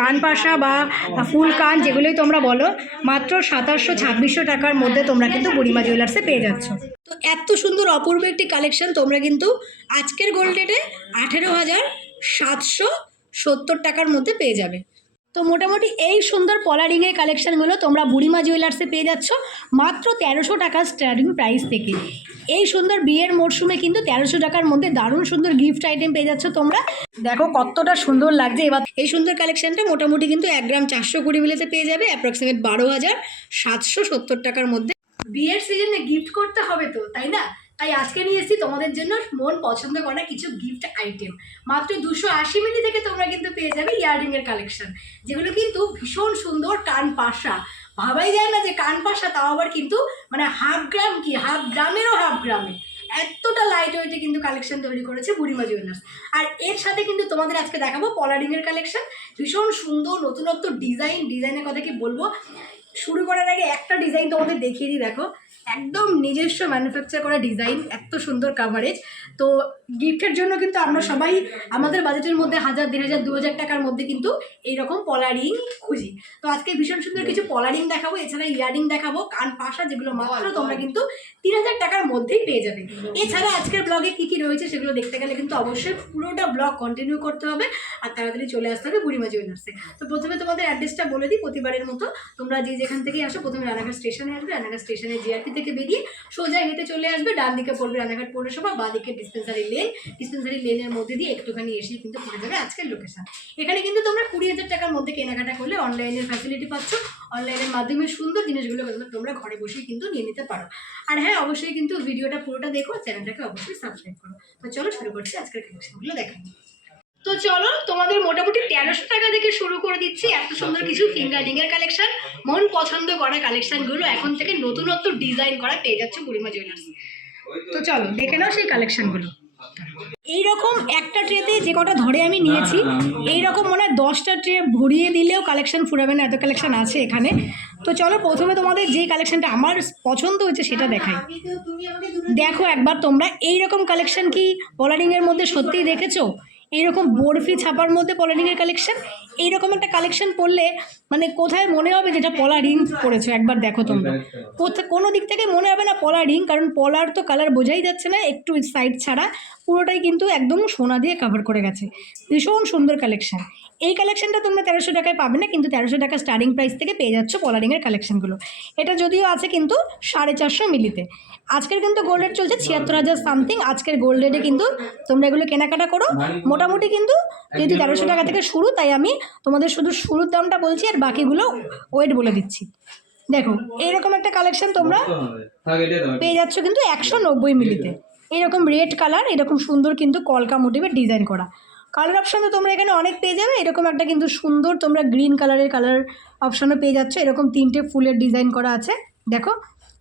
কান পাশা বা ফুল কান যেগুলোই তোমরা বলো, মাত্র 2700-2600 টাকার মধ্যে তোমরা কিন্তু বুড়িমা জুয়েলার্সে পেয়ে যাচ্ছ। তো এত সুন্দর অপূর্ব একটি কালেকশন তোমরা কিন্তু আজকের গোল্ড রেটে 18,770 টাকার মধ্যে পেয়ে যাবে। তো মোটামুটি এই সুন্দর পলা রিংয়ের কালেকশানগুলো তোমরা বুড়িমা জুয়েলার্সে পেয়ে যাচ্ছ মাত্র 1300 টাকা স্টার্টিং প্রাইস থেকে। এই সুন্দর বিয়ের মরশুমে কিন্তু 1300 টাকার মধ্যে দারুণ সুন্দর গিফট আইটেম পেয়ে যাচ্ছ তোমরা। দেখো কতটা সুন্দর লাগছে। এবার এই সুন্দর কালেকশানটা মোটামুটি কিন্তু 1 গ্রাম 420 মিলিতে পেয়ে যাবে অ্যাপ্রক্সিমেট 12,770 টাকার মধ্যে। বিয়ের সিজনে গিফট করতে হবে তো, তাই না? তাই আজকে নিয়ে এসেছি তোমাদের জন্য মন পছন্দ করা কিছু গিফট আইটেম। মাত্র 280 মিলি থেকে তোমরা কিন্তু পেয়ে যাবে ইয়াররিংয়ের কালেকশন, যেগুলো কিন্তু ভীষণ সুন্দর কান পাশা। ভাবাই যায় না যে কান পাশা, তাও আবার কিন্তু মানে হাফ গ্রাম, কি হাফ গ্রামেরও হাফ গ্রামে, এতটা লাইট ওয়েটে কিন্তু কালেকশন তৈরি করেছে বুড়িমা জুয়েলার্স। আর এর সাথে কিন্তু তোমাদের আজকে দেখাবো পলা রিংয়ের কালেকশন, ভীষণ সুন্দর নতুনত্ব ডিজাইনের কথা কি বলবো। শুরু করার আগে একটা ডিজাইন তোমাদের দেখিয়ে দিই। দেখো একদম নিজস্ব ম্যানুফ্যাকচার করা ডিজাইন, এত সুন্দর কাভারেজ। তো গিফটের জন্য কিন্তু আমরা সবাই আমাদের বাজেটের মধ্যে 1000, 1500, 2000 টাকার মধ্যে কিন্তু এইরকম পলা রিং খুঁজি। তো আজকে ভীষণ সুন্দর কিছু পলা রিং দেখাবো, এছাড়া ইয়ারিং দেখাবো, কান পাশা, যেগুলো মাত্র তোমরা কিন্তু 3000 টাকার মধ্যেই পেয়ে যাবে। এছাড়া আজকের ব্লগে কী কী রয়েছে সেগুলো দেখতে গেলে কিন্তু অবশ্যই পুরোটা ব্লগ কন্টিনিউ করতে হবে আর তাড়াতাড়ি চলে আসতে হবে বুড়িমা জুয়েলার্সে। তো প্রথমে তোমাদের অ্যাড্রেসটা বলে দিই। প্রতিবারের মতো তোমরা যেখান থেকে আসো, প্রথমে রানাঘাট স্টেশনে আসবে। রানাঘাট স্টেশনে জিআরপি থেকে বেরিয়ে সোজা হেঁটে চলে আসবে, ডান দিকে পড়বে রানাঘাট পৌরসভা, বাঁ দিকে ডিসপেন্সারি লেনের মধ্যে দিয়ে একটুখানি এসে কিন্তু পড়ে যাবে আজকের লোকেশন। এখানে কিন্তু তোমরা 20,000 টাকার মধ্যে কেনাকাটা করলে অনলাইনের ফ্যাসিলিটি পাচ্ছ। অনলাইনের মাধ্যমে সুন্দর জিনিসগুলো তোমরা ঘরে বসেই কিন্তু নিয়ে নিতে পারো। আর হ্যাঁ, অবশ্যই কিন্তু ভিডিওটা পুরোটা দেখো, চ্যানেলটাকে অবশ্যই সাবস্ক্রাইব করো। তো চলো শুরু করছি আজকের কালেকশনগুলো দেখাবো। তো চলো তোমাদের মোটামুটি 1300 টাকা থেকে শুরু করে দিচ্ছি এত সুন্দর কিছু ফিঙ্গারিংয়ের কালেকশন। মন পছন্দ করা কালেকশনগুলো এখন থেকে নতুনত্ব ডিজাইন করা পেয়ে যাচ্ছে বুড়িমা জুয়েলার্স। তো চলো দেখে নাও সেই কালেকশনগুলো। এইরকম একটা ট্রেতে যে কটা ধরে আমি নিয়েছি, এইরকম মনে হয় 10টা ট্রে ভরিয়ে দিলেও কালেকশন ফুরাবে না, এত কালেকশন আছে এখানে। তো চলো প্রথমে তোমাদের যে কালেকশনটা আমার পছন্দ হয়েছে সেটা দেখাই। দেখো একবার তোমরা এইরকম কালেকশন কি পলা রিংয়ের মধ্যে সত্যিই দেখেছো? এইরকম বরফি ছাপার মধ্যে পলা রিংয়ের কালেকশন, এইরকম একটা কালেকশন পরলে মানে কোথায় মনে হবে যেটা পলা রিং পরেছো? একবার দেখো তোমরা, কোনো দিক থেকে মনে হবে না পলা রিং, কারণ পলার তো কালার বোঝাই যাচ্ছে না, একটু সাইড ছাড়া পুরোটাই কিন্তু একদম সোনা দিয়ে কভার করে গেছে। ভীষণ সুন্দর কালেকশন। এই কালেকশনটা তোমরা 1300 টাকায় পাবে না, কিন্তু 1300 টাকা স্টার্টিং প্রাইস থেকে পেয়ে যাচ্ছ পলা রিংয়ের কালেকশনগুলো। এটা যদিও আছে কিন্তু 450 মিলিতে। আজকের কিন্তু গোল্ড রেট চলছে 76,000 সামথিং। আজকের গোল্ড রেটে কিন্তু তোমরা এগুলো কেনাকাটা করো। মোটামুটি কিন্তু যেহেতু 1300 টাকা থেকে শুরু, তাই আমি তোমাদের শুধু শুরুর দামটা বলছি আর বাকিগুলো ওয়েট বলে দিচ্ছি। দেখো এইরকম একটা কালেকশন তোমরা পেয়ে যাচ্ছ কিন্তু 190 মিলিতে। এইরকম রেড কালার, এরকম সুন্দর কিন্তু কলকা মোটিভের ডিজাইন করা। কালার অপশানও তোমরা এখানে অনেক পেয়ে যাবে। এরকম একটা কিন্তু সুন্দর তোমরা গ্রিন কালারের কালার অপশানও পেয়ে যাচ্ছ। এরকম 3টে ফুলের ডিজাইন করা আছে। দেখো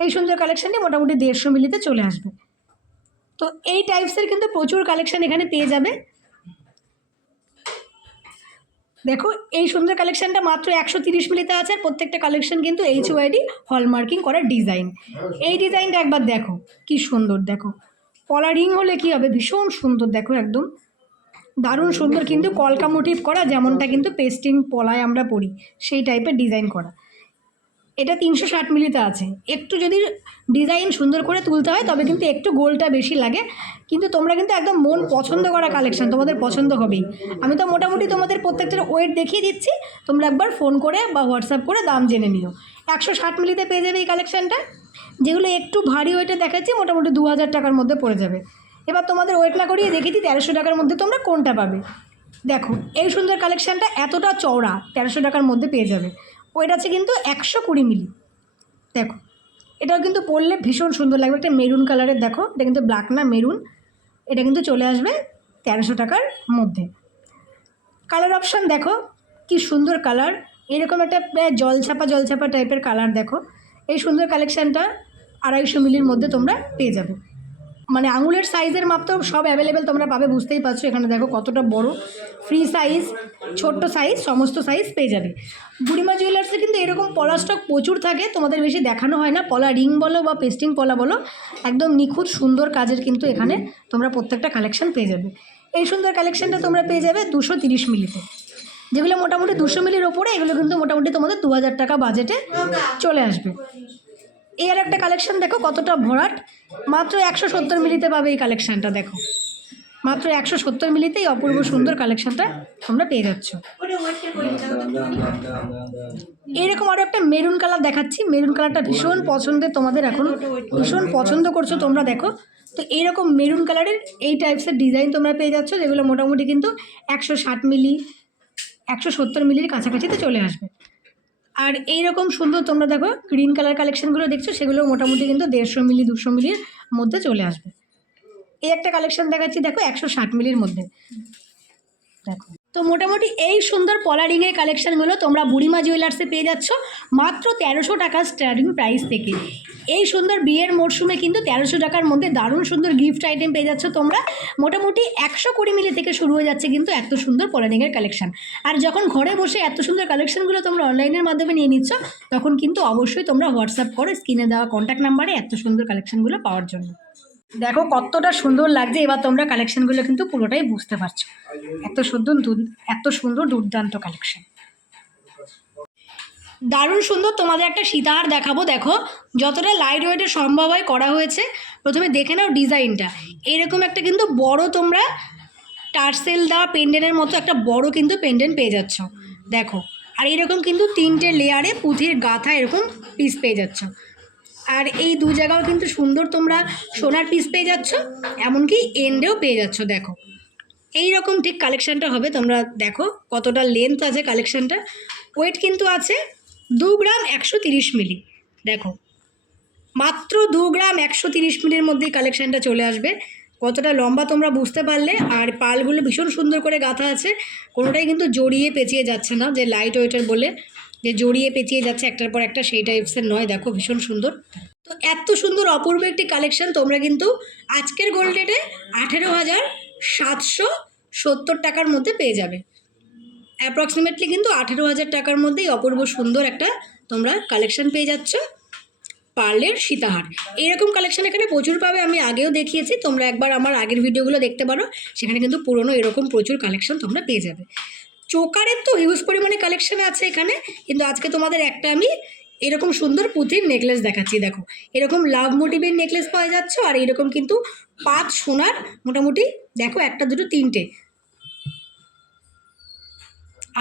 এই সুন্দর কালেকশানটি মোটামুটি 150 মিলিতে চলে আসবে। তো এই টাইপসের কিন্তু প্রচুর কালেকশান এখানে পেয়ে যাবে। দেখো এই সুন্দর কালেকশানটা মাত্র 130 মিলিতে আছে। আর প্রত্যেকটা কালেকশান কিন্তু HYD হলমার্কিং করার ডিজাইন। এই ডিজাইনটা একবার দেখো কি সুন্দর। দেখো পলা রিং হলে কি হবে, ভীষণ সুন্দর। দেখো একদম দারুণ সুন্দর কিন্তু কলকা মোটিভ করা, যেমনটা কিন্তু পেস্টিং পলায় আমরা পরি সেই টাইপের ডিজাইন করা। এটা 360 মিলিতে আছে। একটু যদি ডিজাইন সুন্দর করে তুলতে হয় তবে কিন্তু একটু গোলটা বেশি লাগে, কিন্তু তোমরা কিন্তু একদম মন পছন্দ করা কালেকশন, তোমাদের পছন্দ হবেই। আমি তো মোটামুটি তোমাদের প্রত্যেকটার ওয়েট দেখিয়ে দিচ্ছি, তোমরা একবার ফোন করে বা হোয়াটসঅ্যাপ করে দাম জেনে নিও। 160 মিলিতে পেয়ে যাবে এই কালেকশানটা। যেগুলো একটু ভারী ওয়েটে দেখাচ্ছি মোটামুটি 2000 টাকার মধ্যে পড়ে যাবে। এবার তোমাদের ওয়েট না করিয়ে দেখিয়ে দিই 1300 টাকার মধ্যে তোমরা কোনটা পাবে। দেখো এই সুন্দর কালেকশানটা এতটা চওড়া 1300 টাকার মধ্যে পেয়ে যাবে। ওইটা আছে কিন্তু 120 মিলি। দেখো এটাও কিন্তু পরলে ভীষণ সুন্দর লাগবে। একটা মেরুন কালারের, দেখো এটা কিন্তু ব্ল্যাক না মেরুন, এটা কিন্তু চলে আসবে 1300 টাকার মধ্যে। কালার অপশান দেখো কি সুন্দর কালার, এরকম একটা জলছাপা টাইপের কালার। দেখো এই সুন্দর কালেকশানটা 250 মিলির মধ্যে তোমরা পেয়ে যাবে। মানে আঙুলের সাইজের মাপ তো সব অ্যাভেলেবেল তোমরা পাবে, বুঝতেই পারছো। এখানে দেখো কতটা বড়, ফ্রি সাইজ, ছোট্ট সাইজ, সমস্ত সাইজ পেয়ে যাবে। বুড়িমা জুয়েলার্সে কিন্তু এরকম পলা স্টক প্রচুর থাকে, তোমাদের বেশি দেখানো হয় না। পলা রিং বলো বা পেস্টিং পলা বলো, একদম নিখুঁত সুন্দর কাজের কিন্তু এখানে তোমরা প্রত্যেকটা কালেকশন পেয়ে যাবে। এই সুন্দর কালেকশানটা তোমরা পেয়ে যাবে 230 মিলিতে। যেগুলো মোটামুটি 200 মিলির ওপরে, এগুলো কিন্তু মোটামুটি তোমাদের 2000 টাকা বাজেটে চলে আসবে। এই আর একটা কালেকশন দেখো কতটা ভরাট, মাত্র 170 মিলিতে পাবে এই কালেকশানটা। দেখো মাত্র 170 মিলিতেই অপূর্ব সুন্দর কালেকশনটা তোমরা পেয়ে যাচ্ছ। এরকম আরও একটা মেরুন কালার দেখাচ্ছি, মেরুন কালারটা ভীষণ পছন্দের তোমাদের, এখন ভীষণ পছন্দ করছো তোমরা। দেখো তো এইরকম মেরুন কালারের এই টাইপসের ডিজাইন তোমরা পেয়ে যাচ্ছ, যেগুলো মোটামুটি কিন্তু 160 মিলি 170 মিলির কাছাকাছিতে চলে আসবে। আর এইরকম সুন্দর তোমরা দেখো গ্রিন কালার কালেকশনগুলো দেখছো, সেগুলো মোটামুটি কিন্তু 150 মিলি 200 মিলির মধ্যে চলে আসবে। এই একটা কালেকশন দেখাচ্ছি দেখো 160 মিলির মধ্যে। দেখো তো মোটামুটি এই সুন্দর পলারিংয়ের কালেকশানগুলো তোমরা বুড়িমা জুয়েলার্সে পেয়ে যাচ্ছ মাত্র 1300 টাকা স্টার্টিং প্রাইস থেকে। এই সুন্দর বিয়ের মরশুমে কিন্তু 1300 টাকার মধ্যে দারুণ সুন্দর গিফট আইটেম পেয়ে যাচ্ছ তোমরা। মোটামুটি 120 মিলি থেকে শুরু হয়ে যাচ্ছে কিন্তু এত সুন্দর পলারিংয়ের কালেকশান। আর যখন ঘরে বসে এত সুন্দর কালেকশানগুলো তোমরা অনলাইনের মাধ্যমে নিয়ে নিচ্ছ, তখন কিন্তু অবশ্যই তোমরা হোয়াটসঅ্যাপ করো স্ক্রিনে দেওয়া কন্ট্যাক্ট নাম্বারে এত সুন্দর কালেকশানগুলো পাওয়ার জন্য। দেখো কতটা সুন্দর লাগছে, এবার তোমরা কালেকশনগুলো কিন্তু পুরোটাই বুঝতে পারছো। এত সুন্দর দুর্দান্ত কালেকশন, দারুণ সুন্দর। তোমাদের একটা সীতাহার দেখাবো, দেখো যতটা লাইট ওয়েটে সম্ভব হয় করা হয়েছে। প্রথমে দেখে নাও ডিজাইনটা, এরকম একটা কিন্তু বড় তোমরা টার্সেল দেওয়া পেন্ডেন্টের মতো একটা বড় কিন্তু পেন্ডেন্ট পেয়ে যাচ্ছ। দেখো আর এরকম কিন্তু 3টে লেয়ারে পুঁথির গাঁথা এরকম পিস পেয়ে যাচ্ছ। আর এই দু জায়গাও কিন্তু সুন্দর তোমরা সোনার পিস পেয়ে যাচ্ছ, এমনকি এন্ডেও পেয়ে যাচ্ছ। দেখো এই রকম ঠিক কালেকশানটা হবে। তোমরা দেখো কতটা লেন্থ আছে কালেকশানটা, ওয়েট কিন্তু আছে 2 গ্রাম 130 মিলি। দেখো মাত্র 2 গ্রাম 130 মিলির মধ্যেই কালেকশানটা চলে আসবে। কতটা লম্বা তোমরা বুঝতে পারলে। আর পালগুলো ভীষণ সুন্দর করে গাঁথা আছে, কোনোটাই কিন্তু জড়িয়ে পেঁচিয়ে যাচ্ছে না, যে লাইট ওয়েটের বলে যে জড়িয়ে পেঁচিয়ে যাচ্ছে একটার পর একটা, সেই টাইপসের নয়। দেখো ভীষণ সুন্দর। তো এত সুন্দর অপূর্ব একটি কালেকশান তোমরা কিন্তু আজকের গোল্ড রেটে 18,770 টাকার মধ্যে পেয়ে যাবে। অ্যাপ্রক্সিমেটলি কিন্তু 18,000 টাকার মধ্যেই অপূর্ব সুন্দর একটা তোমরা কালেকশান পেয়ে যাচ্ছ পার্লের সীতাহার। এইরকম কালেকশান এখানে প্রচুর পাবে, আমি আগেও দেখিয়েছি, তোমরা একবার আমার আগের ভিডিওগুলো দেখতে পারো, সেখানে কিন্তু পুরনো এরকম প্রচুর কালেকশান তোমরা পেয়ে যাবে। চোকারের তো হিউজ পরিমাণে কালেকশান আছে এখানে, কিন্তু আজকে তোমাদের একটা আমি এরকম সুন্দর পুঁথির নেকলেস দেখাচ্ছি। দেখো এরকম লাভ মোটিভের নেকলেস পাওয়া যাচ্ছে, আর এরকম কিন্তু 5 সোনার মোটামুটি দেখো 1 2 3টে,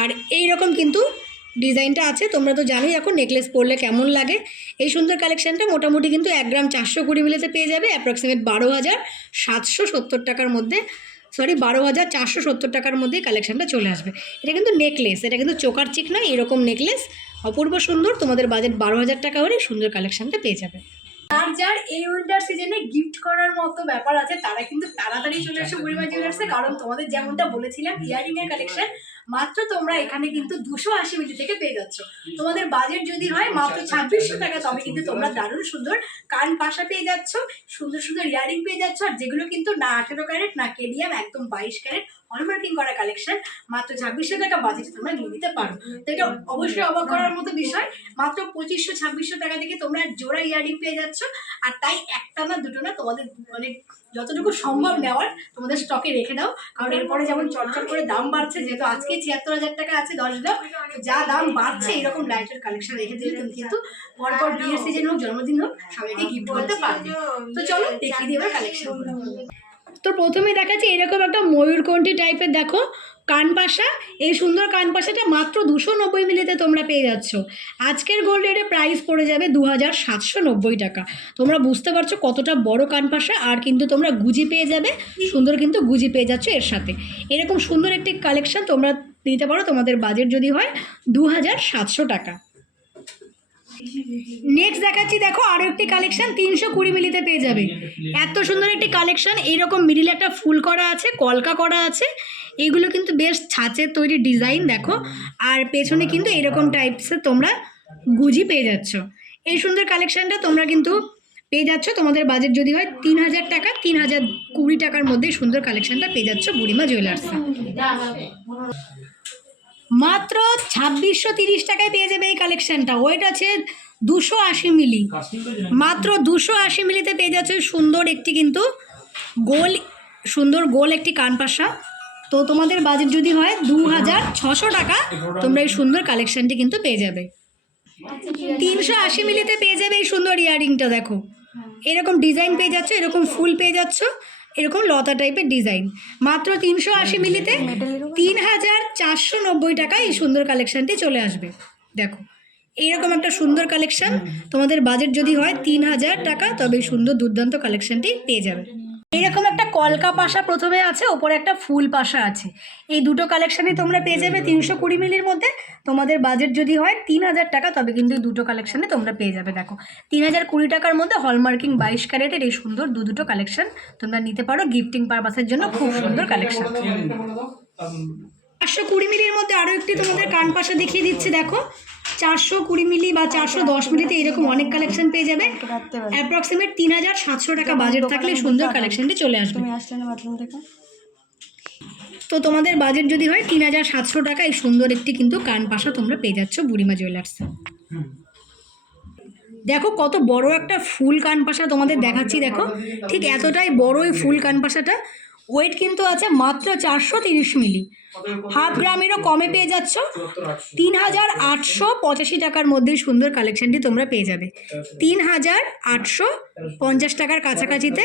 আর এই রকম কিন্তু ডিজাইনটা আছে। তোমরা তো জানোই এখন নেকলেস পরলে কেমন লাগে। এই সুন্দর কালেকশানটা মোটামুটি কিন্তু 1 গ্রাম 420 মিলিতে পেয়ে যাবে অ্যাপ্রক্সিমেট 12,770 টাকার মধ্যে, 12,470 টাকার মধ্যেই কালেকশানটা চলে আসবে। এটা কিন্তু নেকলেস, এটা কিন্তু চোকার চিক নয়, এরকম নেকলেস অপূর্ব সুন্দর। তোমাদের বাজেট 12,000 টাকা হলে সুন্দর কালেকশানটা পেয়ে যাবে। যার এই উইন্টার সিজনে গিফট করার মতো ব্যাপার আছে, তারা কিন্তু তাড়াতাড়ি চলে আসে বুড়িমা জুয়েলার্সে, কারণ তোমাদের যেমনটা বলেছিলাম ইয়ারিংয়ের কালেকশন মাত্র তোমরা এখানে কিন্তু 280 মিলি থেকে পেয়ে যাচ্ছ। তোমাদের বাজেট যদি হয় মাত্র 2600 টাকা, তবে কিন্তু তোমরা দারুণ সুন্দর কান পাশা পেয়ে যাচ্ছ, সুন্দর সুন্দর ইয়ারিং পেয়ে যাচ্ছ, আর যেগুলো কিন্তু না 18 ক্যারেট না কেডিএম, একদম 22 ক্যারেট হলমার্কিং করা কালেকশন মাত্র 2600 টাকা বাজেটে তোমরা নিয়ে নিতে পারো। তো এটা অবশ্যই অবাক করার মতো বিষয়, মাত্র 2500-2600 টাকা থেকে তোমরা জোড়া ইয়ারিং পেয়ে যাচ্ছ। আর তাই একটা না দুটো না, তোমাদের মানে যতটুকু সম্ভব নেওয়ার তোমাদের স্টকে রেখে দাও, কারণ এরপরে যেমন চটচট করে দাম বাড়ছে, যেহেতু আজকে 76,000 টাকা আছে 10 গ্রাম, যা দাম বাড়ছে এরকম লাইটের কালেকশন রেখে দিলে তুমি কিন্তু পরপর বিয়ের সিজন হোক জন্মদিন হোক সবাইকে গিফট করতে পারবে। তো চলো দেখিয়ে দিই এবার কালেকশন। তো প্রথমে দেখাচ্ছি এরকম একটা ময়ূরকণ্ঠী টাইপের, দেখো কানপাশা, এই সুন্দর কানপাশাটা মাত্র 290 মিলিতে তোমরা পেয়ে যাচ্ছ। আজকের গোল্ড রেটে প্রাইস পড়ে যাবে 2,790 টাকা। তোমরা বুঝতে পারছো কতটা বড় কানপাশা, আর কিন্তু তোমরা গুজি পেয়ে যাবে, সুন্দর কিন্তু গুজি পেয়ে যাচ্ছ এর সাথে। এরকম সুন্দর একটি কালেকশন তোমরা নিতে পারো, তোমাদের বাজেট যদি হয় 2,700 টাকা। নেক্সট দেখাচ্ছি দেখো আরও একটি কালেকশন 320 মিলিতে পেয়ে যাবে। এত সুন্দর একটি কালেকশন, এইরকম মিডিলে একটা ফুল করা আছে, কলকা করা আছে, এইগুলো কিন্তু বেশ ছাঁচের তৈরি ডিজাইন দেখো, আর পেছনে কিন্তু এরকম টাইপসের তোমরা গুজি পেয়ে যাচ্ছ। এই সুন্দর কালেকশনটা তোমরা কিন্তু পেয়ে যাচ্ছ, তোমাদের বাজেট যদি হয় 3,000 টাকা, 3,020 টাকার মধ্যে সুন্দর কালেকশনটা পেয়ে যাচ্ছ বুড়িমা জুয়েলার্সে। মাত্র 2630 টাকায় পেয়ে যাবে এই কালেকশানটা। ওয়েট আছে 280 মিলি, মাত্র 280 মিলিতে পেয়ে যাচ্ছে সুন্দর একটি কিন্তু গোল, সুন্দর গোল একটি কানপাশা, তো তোমাদের বাজেট যদি হয় 2600 টাকা, তোমরা এই সুন্দর কালেকশানটি কিন্তু পেয়ে যাবে। 380 মিলিতে পেয়ে যাবে এই সুন্দর ইয়াররিংটা। দেখো এরকম ডিজাইন পেয়ে যাচ্ছ, এরকম ফুল পেয়ে যাচ্ছ, এরকম লতা টাইপের ডিজাইন, মাত্র 380 মিলিতে 3490 টাকা এই সুন্দর কালেকশানটি চলে আসবে। দেখো এইরকম একটা সুন্দর কালেকশান, তোমাদের বাজেট যদি হয় 3000 টাকা, তবে এই সুন্দর দুর্দান্ত কালেকশানটি পেয়ে যাবে। এইরকম একটা কলকা পাশা প্রথমে আছে, ওপরে একটা ফুল পাশা আছে। এই দুটো কালেকশানই তোমরা পেয়ে যাবে 320 মিলির মধ্যে। তোমাদের বাজেট যদি হয় 3000 টাকা, তবে কিন্তু এই দুটো কালেকশানে তোমরা পেয়ে যাবে। দেখো 3020 টাকার মধ্যে হলমার্কিং 22 ক্যারেটের এই সুন্দর দুটো কালেকশান তোমরা নিতে পারো গিফটিং পারপাসের জন্য। খুব সুন্দর কালেকশান। 420 মিলির মধ্যে আরও একটি তোমাদের কান পাশা দেখিয়ে দিচ্ছি। দেখো 420 মিলি বা 410 মিলিতে এরকম অনেক কালেকশন পেয়ে যাবে। অ্যাপ্রক্সিমেট 3700 টাকা বাজেট থাকলে সুন্দর কালেকশনটি চলে আসবে। তো তোমাদের বাজেট যদি হয় 3700 টাকা, এই সুন্দর একটি কিন্তু কান পাশা তোমরা পেয়ে যাচ্ছ বুড়িমা জুয়েলার্সে। দেখো কত বড় একটা ফুল কান পাশা তোমাদের দেখাচ্ছি। দেখো ঠিক এতটাই বড় এই ফুল কান পাশাটা। ওয়েট কিন্তু আছে মাত্র 430 মিলি, হাফ গ্রামেরও কমে পেয়ে যাচ্ছ। 3885 টাকার মধ্যেই সুন্দর কালেকশনটি তোমরা পেয়ে যাবে। 3850 টাকার কাছাকাছিতে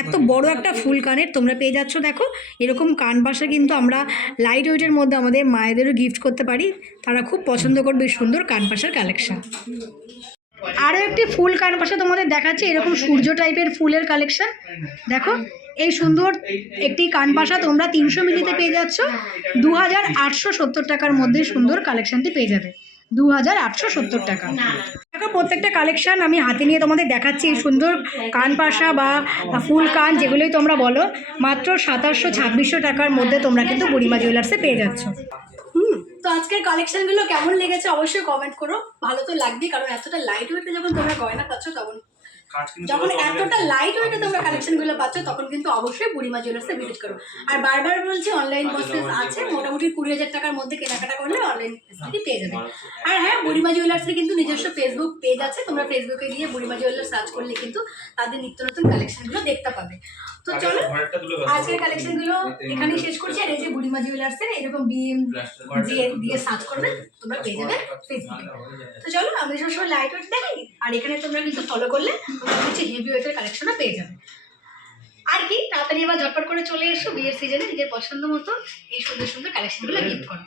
এত বড় একটা ফুল কানের তোমরা পেয়ে যাচ্ছ। দেখো এরকম কান পাশা কিন্তু আমরা লাইট ওয়েটের মধ্যে আমাদের মায়েদেরও গিফট করতে পারি, তারা খুব পছন্দ করবে এই সুন্দর কান পাশার কালেকশন। আরও একটি ফুল কান পাশা তোমাদের দেখাচ্ছি, এরকম সূর্য টাইপের ফুলের কালেকশন। দেখো এই সুন্দর একটি কান পাশা তোমরা 300 মিলিতে পেয়ে যাচ্ছ 2870 টাকার মধ্যে সুন্দর কালেকশনটি পেয়ে যাবে। 2870 টাকা। দেখো প্রত্যেকটা কালেকশন আমি হাতে নিয়ে তোমাদের দেখাচ্ছি। এই সুন্দর কান পাশা বা ফুল কান যেগুলোই তোমরা বলো, মাত্র 2700-2600 টাকার মধ্যে তোমরা কিন্তু বুড়িমা জুয়েলার্সে পেয়ে যাচ্ছ। তো আজকের কালেকশনগুলো কেমন লেগেছে অবশ্যই কমেন্ট করো। ভালো তো লাগবেই, কারণ এতটা লাইট ওয়েটে যখন তোমরা গয়না পাচ্ছ, যখন এতটা লাইট ওয়েটে তোমরা কালেকশনগুলো পাচ্ছ, তখন কিন্তু অবশ্যই বুড়িমা জুয়েলার্সে ভিজিট করো। আর বারবার বলছি অনলাইন প্রসেস আছে, মোটামুটি 20,000 টাকার মধ্যে কেনাকাটা করলে অনলাইন ফেসিলিটি পেয়ে যাবে। আর হ্যাঁ, বুড়িমা জুয়েলার্সের কিন্তু নিজস্ব ফেসবুক পেজ আছে, তোমরা ফেসবুকে গিয়ে বুড়িমা জুয়েলার্স সার্চ করলে কিন্তু তাদের নিত্য নতুন কালেকশনগুলো দেখতে পাবে। তো চলো আজকের কালেকশনগুলো এখানেই শেষ করছি। আর এই যে বুড়িমা জুয়েলার্সের এরকম বিএম দিয়ে সার্চ করবে, তোমরা পেয়ে যাবে ফেসবুকে। তো চলো আমি সবসময় লাইট ওয়েট দেখাই, আর এখানে তোমরা কিন্তু ফলো করলে তোমরা কিছু হেভি ওয়েটের কালেকশনও পেয়ে যাবে। আর কি তাড়াতাড়ি আবার ঝটপট করে চলে এসো বিয়ের সিজনে নিজের পছন্দ মতো এই সুন্দর সুন্দর কালেকশনগুলো গিফট করো।